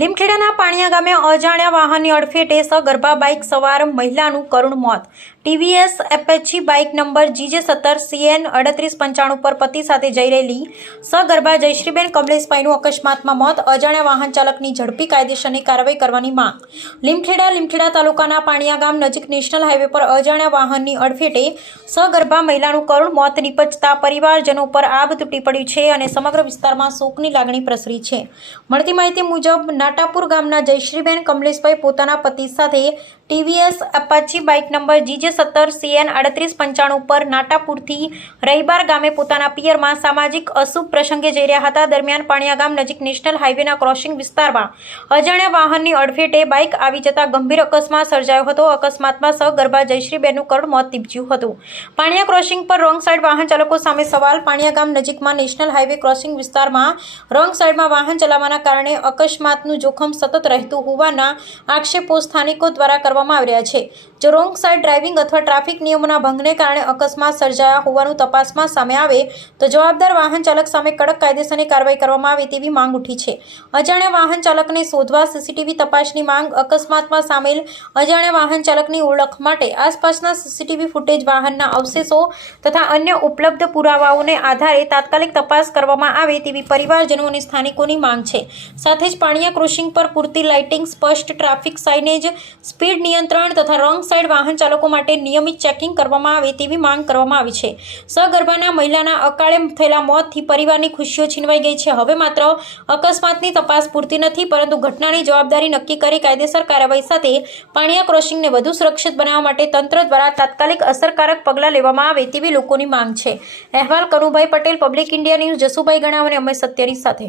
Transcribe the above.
લીમખેડાના પાણીયા ગામે અજાણ્યા વાહનની અડફેટે સગર્ભા બાઇક સવાર મહિલાનું કરુણ મોત। ટીવીએસ એપેચી બાઇક નંબર GJ17CN 3895 પર પતિ સાથે જઈ રહેલી સગર્ભા જયશ્રીબેન કમલેશભાઈનું અકસ્માતમાં મોત। અજાણ્યા વાહન ચાલકની ઝડપી કાયદેસરની કાર્યવાહી કરવાની માંગ। લીમખેડા તાલુકાના પાણીયા ગામ નજીક નેશનલ હાઈવે પર અજાણ્યા વાહનની અડફેટે સગર્ભા મહિલાનું કરુણ મોત નીપજતા પરિવારજનો પર આબ તૂટી પડ્યું છે અને સમગ્ર વિસ્તારમાં શોકની લાગણી પ્રસરી છે। મળતી માહિતી મુજબ નાટાપુર ગામના જયશ્રીબેન કમલેશભાઈ પોતાના પતિ સાથે TVS Apache bike number GJ17CN 3895 પર નાટાપુરથી રહીબાર ગામે પોતાના પિયરમાં સામાજિક અશુભ પ્રસંગે જઈ રહ્યા હતા। દરમિયાન પાણીયા ગામ નજીક નેશનલ હાઈવેના ક્રોસિંગ વિસ્તારમાં અજાણ્યા વાહનની અડફેટે બાઇક આવી જતા ગંભીર અકસ્માત સર્જાયો હતો। અકસ્માતમાં સગર્ભા જયશ્રીબેનનું કરુણ મોત નીપજ્યું હતું। પાણીયા ક્રોસિંગ પર રોંગ સાઈડ વાહન ચાલકો સામે સવાલ। પાણીયા ગામ નજીકમાં નેશનલ હાઈવે ક્રોસિંગ વિસ્તારમાં રોંગ સાઈડમાં વાહન ચલાવવાના કારણે અકસ્માતનું જોખમ સતત રહેતું હોવાના આક્ષેપો સ્થાનિકો દ્વારા કરવામાં આવી રહ્યા છે। જો રોંગ સાઈડ ડ્રાઇવિંગ અથવા ટ્રાફિક નિયમોના ભંગને કારણે અકસ્માત સર્જાયા હોવાનું તપાસમાં સામે આવે તો જવાબદાર વાહન ચાલક સામે કડક કાયદેસરની કાર્યવાહી કરવામાં આવે તેવી માંગ ઉઠી છે। અજાણ્યા વાહન ચાલકને શોધવા સીસીટીવી તપાસની માંગ। અકસ્માતમાં સામેલ અજાણ્યા વાહન ચાલકની ઓળખ માટે આસપાસના સીસીટીવી ફૂટેજ, વાહનના અવશેષો તથા અન્ય ઉપલબ્ધ પુરાવાઓને આધારે તાત્કાલિક તપાસ કરવામાં આવે તેવી પરિવારજનો અને સ્થાનિકોની માંગ છે। સાથે જ પાણીયા ક્રોસિંગ પર પૂરતી લાઇટિંગ, સ્પષ્ટ ટ્રાફિક સાઇનેજ, સ્પીડ નિયંત્રણ તથા રોંગ સાઈડ વાહન ચાલકો માટે નિયમિત ચેકિંગ કરવામાં આવે તેવી માંગ કરવામાં આવી છે। સગર્ભાના મહિલાના અકાળે થયેલા મોતથી પરિવારની ખુશીઓ છીનવાઈ ગઈ છે। હવે માત્ર અકસ્માતની તપાસ પૂરતી નથી, પરંતુ ઘટનાની જવાબદારી નક્કી કરી કાયદેસર કાર્યવાહી સાથે પાણીયા ક્રોસિંગને વધુ સુરક્ષિત બનાવવા માટે તંત્ર દ્વારા તાત્કાલિક અસરકારક પગલાં લેવામાં આવે તેવી લોકોની માંગ છે। અહેવાલ Kanubhai Patel, Public India News, Jasubhai Ganav અને અમય સત્યની સાથે।